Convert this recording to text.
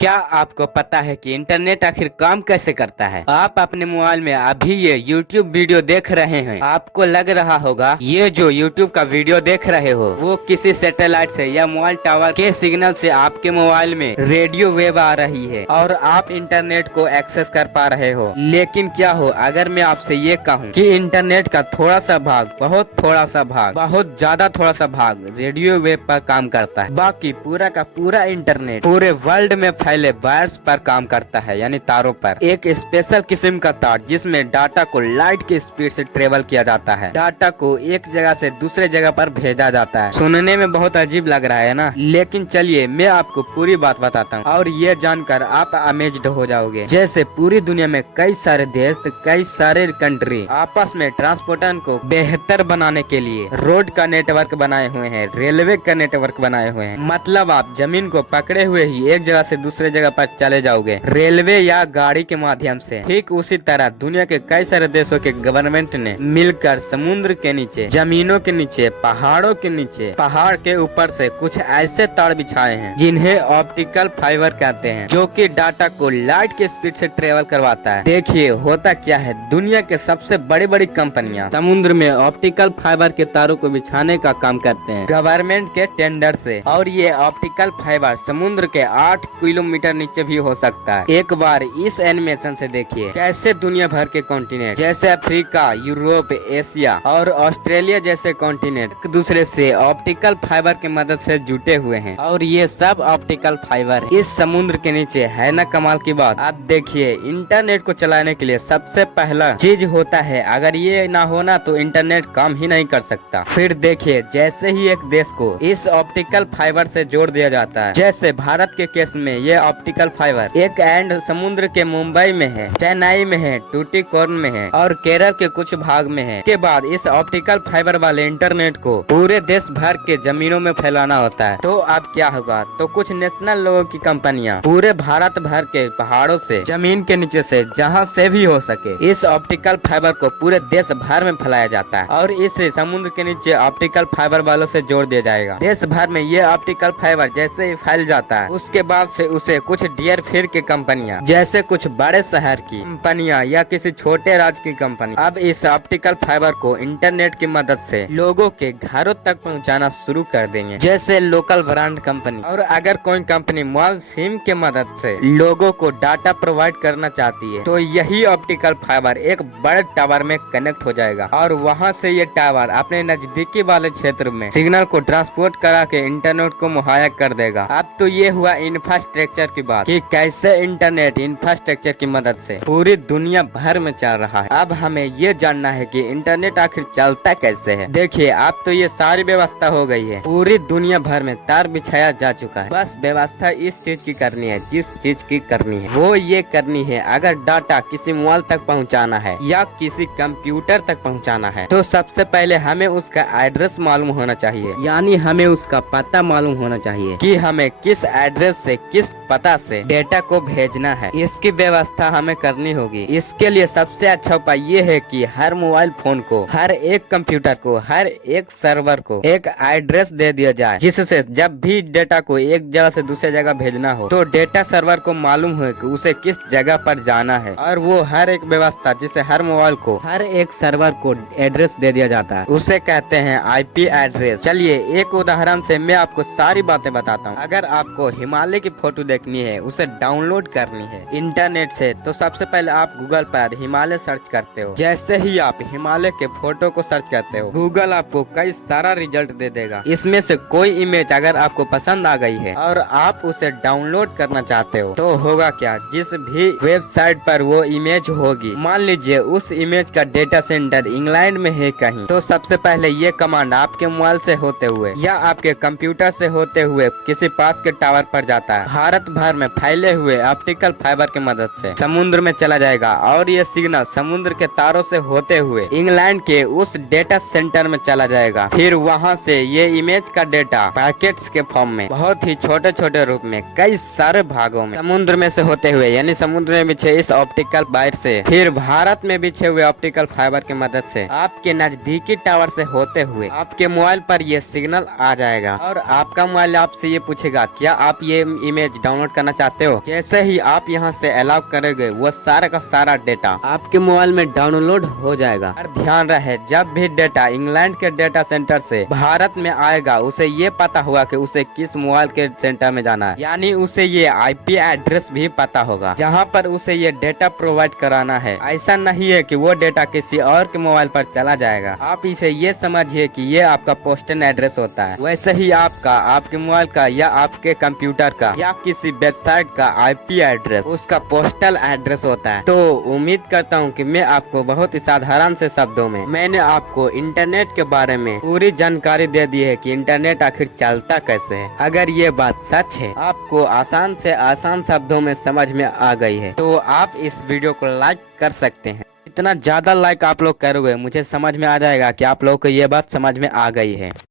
क्या आपको पता है कि इंटरनेट आखिर काम कैसे करता है? आप अपने मोबाइल में अभी ये YouTube वीडियो देख रहे हैं। आपको लग रहा होगा ये जो YouTube का वीडियो देख रहे हो वो किसी सैटेलाइट से या मोबाइल टावर के सिग्नल से आपके मोबाइल में रेडियो वेव आ रही है और आप इंटरनेट को एक्सेस कर पा रहे हो। लेकिन क्या हो अगर मैं आपसे ये कहूँ कि इंटरनेट का थोड़ा सा भाग, बहुत थोड़ा सा भाग, बहुत ज्यादा थोड़ा सा भाग रेडियो वेव पर काम करता है। बाकी पूरा का पूरा इंटरनेट पूरे वर्ल्ड में फैले वायर्स पर काम करता है, यानी तारों पर। एक स्पेशल किस्म का तार जिसमें डाटा को लाइट की स्पीड से ट्रेवल किया जाता है। डाटा को एक जगह से दूसरे जगह पर भेजा जाता है। सुनने में बहुत अजीब लग रहा है ना, लेकिन चलिए मैं आपको पूरी बात बताता हूँ और ये जानकर आप अमेज्ड हो जाओगे। जैसे पूरी दुनिया में कई सारे देश, कई सारे कंट्री आपस में ट्रांसपोर्टेशन को बेहतर बनाने के लिए रोड का नेटवर्क बनाए हुए हैं, रेलवे का नेटवर्क बनाए हुए हैं। मतलब आप जमीन को पकड़े हुए ही एक जगह से दूसरे जगह पर चले जाओगे रेलवे या गाड़ी के माध्यम से। ठीक उसी तरह दुनिया के कई सारे देशों के गवर्नमेंट ने मिलकर समुद्र के नीचे, जमीनों के नीचे, पहाड़ों के नीचे, पहाड़ के ऊपर से कुछ ऐसे तार बिछाए हैं जिन्हें ऑप्टिकल फाइबर कहते हैं, जो कि डाटा को लाइट के स्पीड से ट्रेवल करवाता है। देखिए होता क्या है, दुनिया के सबसे बड़ी बड़ी कंपनियां समुद्र में ऑप्टिकल फाइबर के तारों को बिछाने का काम करते हैं गवर्नमेंट के टेंडर से। और ये ऑप्टिकल फाइबर समुद्र के 8 किलोमीटर नीचे भी हो सकता है। एक बार इस एनिमेशन से देखिए कैसे दुनिया भर के कॉन्टिनेंट जैसे अफ्रीका, यूरोप, एशिया और ऑस्ट्रेलिया जैसे कॉन्टिनेंट एक दूसरे से ऑप्टिकल फाइबर की मदद से जुटे हुए हैं। और ये सब ऑप्टिकल फाइबर इस समुद्र के नीचे है ना कमाल की बात। आप देखिए इंटरनेट को चलाने के लिए सबसे पहला चीज होता है, अगर ये ना होना तो इंटरनेट काम ही नहीं कर सकता। फिर देखिए जैसे ही एक देश को इस ऑप्टिकल फाइबर से जोड़ दिया जाता है, जैसे भारत के केस में ये ऑप्टिकल फाइबर एक एंड समुद्र के मुंबई में है, चेन्नई में है, टूटिकोरिन में है और केरल के कुछ भाग में है। के बाद इस ऑप्टिकल फाइबर वाले इंटरनेट को पूरे देश भर के जमीनों में फैलाना होता है। तो अब क्या होगा, तो कुछ नेशनल लोगों की कंपनियां पूरे भारत भर के पहाड़ों से, जमीन के नीचे से, जहां से भी हो सके इस ऑप्टिकल फाइबर को पूरे देश भर में फैलाया जाता है और इसे समुद्र के नीचे ऑप्टिकल फाइबर वालों से जोड़ दिया जाएगा। देश भर में ये ऑप्टिकल फाइबर जैसे ही फैल जाता है, उसके बाद से उसे कुछ डियर फिर की कंपनियां, जैसे कुछ बड़े शहर की कंपनियां या किसी छोटे राज्य की कंपनी अब इस ऑप्टिकल फाइबर को इंटरनेट की मदद से लोगों के घरों तक पहुंचाना शुरू कर देंगे, जैसे लोकल ब्रांड कंपनी। और अगर कोई कंपनी मोबाइल सिम के मदद से लोगों को डाटा प्रोवाइड करना चाहती है, तो यही ऑप्टिकल फाइबर एक बड़े टावर में कनेक्ट हो जाएगा और वहाँ से ये टावर अपने नजदीकी वाले क्षेत्र में सिग्नल को ट्रांसपोर्ट करा के इंटरनेट को मुहैया कर देगा। अब तो ये हुआ इंफ्रास्ट्रक्चर की बात कि कैसे इंटरनेट इंफ्रास्ट्रक्चर की मदद से पूरी दुनिया भर में चल रहा है। अब हमें ये जानना है कि इंटरनेट आखिर चलता कैसे है। देखिए अब तो ये सारी व्यवस्था हो गई है, पूरी दुनिया भर में तार बिछाया जा चुका है। बस व्यवस्था इस चीज की करनी है, जिस चीज की करनी है वो ये करनी है। अगर डाटा किसी मोबाइल तक पहुँचाना है या किसी कंप्यूटर तक पहुँचाना है, तो सबसे पहले हमें उसका एड्रेस मालूम होना चाहिए, यानी हमें उसका पता मालूम होना चाहिए कि हमें किस एड्रेस से, किस पता से डेटा को भेजना है। इसकी व्यवस्था हमें करनी होगी। इसके लिए सबसे अच्छा उपाय ये है कि हर मोबाइल फोन को, हर एक कंप्यूटर को, हर एक सर्वर को एक एड्रेस दे दिया जाए, जिससे जब भी डेटा को एक जगह से दूसरे जगह भेजना हो तो डेटा सर्वर को मालूम हो कि उसे किस जगह पर जाना है। और वो हर एक व्यवस्था जिसे हर मोबाइल को, हर एक सर्वर को एड्रेस दे दिया जाता है, उसे कहते हैं IP एड्रेस। चलिए एक उदाहरण से मैं आपको सारी बातें बताता हूँ। अगर आपको हिमालय की फोटो देखनी है, उसे डाउनलोड करनी है इंटरनेट से, तो सबसे पहले आप गूगल पर हिमालय सर्च करते हो। जैसे ही आप हिमालय के फोटो को सर्च करते हो, गूगल आपको कई सारा रिजल्ट दे देगा। इसमें से कोई इमेज अगर आपको पसंद आ गई है और आप उसे डाउनलोड करना चाहते हो, तो होगा क्या, जिस भी वेबसाइट पर वो इमेज होगी, मान लीजिए उस इमेज का डेटा सेंटर इंग्लैंड में है कहीं, तो सबसे पहले ये कमांड आपके मोबाइल से होते हुए या आपके कंप्यूटर से होते हुए किसी पास के टावर पर जाता है, भारत भर में फैले हुए ऑप्टिकल फाइबर की मदद से समुद्र में चला जाएगा और ये सिग्नल समुद्र के तारों से होते हुए इंग्लैंड के उस डेटा सेंटर में चला जाएगा। फिर वहाँ से ये इमेज का डेटा पैकेट्स के फॉर्म में बहुत ही छोटे छोटे रूप में कई सारे भागों में समुद्र में से होते हुए, यानी समुद्र में बिछे इस ऑप्टिकल वायर से, फिर भारत में बिछे हुए ऑप्टिकल फाइबर की मदद से आपके नजदीकी टावर से होते हुए आपके मोबाइल पर ये सिग्नल आ जाएगा और आपका मोबाइल आपसे ये पूछेगा क्या आप ये इमेज डाउनलोड डाउनलोड करना चाहते हो, जैसे ही आप यहाँ से अलाउ करोगे वो सारा का सारा डेटा आपके मोबाइल में डाउनलोड हो जाएगा। और ध्यान रहे, जब भी डेटा इंग्लैंड के डेटा सेंटर से भारत में आएगा उसे ये पता होगा कि उसे किस मोबाइल के सेंटर में जाना है, यानी उसे ये IP एड्रेस भी पता होगा जहाँ पर उसे ये डेटा प्रोवाइड कराना है। ऐसा नहीं है कि वो डेटा किसी और के मोबाइल पर चला जाएगा। आप इसे ये समझिए कि ये आपका पोस्टल एड्रेस होता है, वैसे ही आपका आपके मोबाइल का या आपके कंप्यूटर का या किसी वेबसाइट का IP एड्रेस उसका पोस्टल एड्रेस होता है। तो उम्मीद करता हूँ कि मैं आपको बहुत ही साधारण से शब्दों में मैंने आपको इंटरनेट के बारे में पूरी जानकारी दे दी है कि इंटरनेट आखिर चलता कैसे है। अगर ये बात सच है, आपको आसान से आसान शब्दों में समझ में आ गई है, तो आप इस वीडियो को लाइक कर सकते हैं। इतना ज्यादा लाइक आप लोग करोगे मुझे समझ में आ जाएगा कि आप लोगों को ये बात समझ में आ गई है।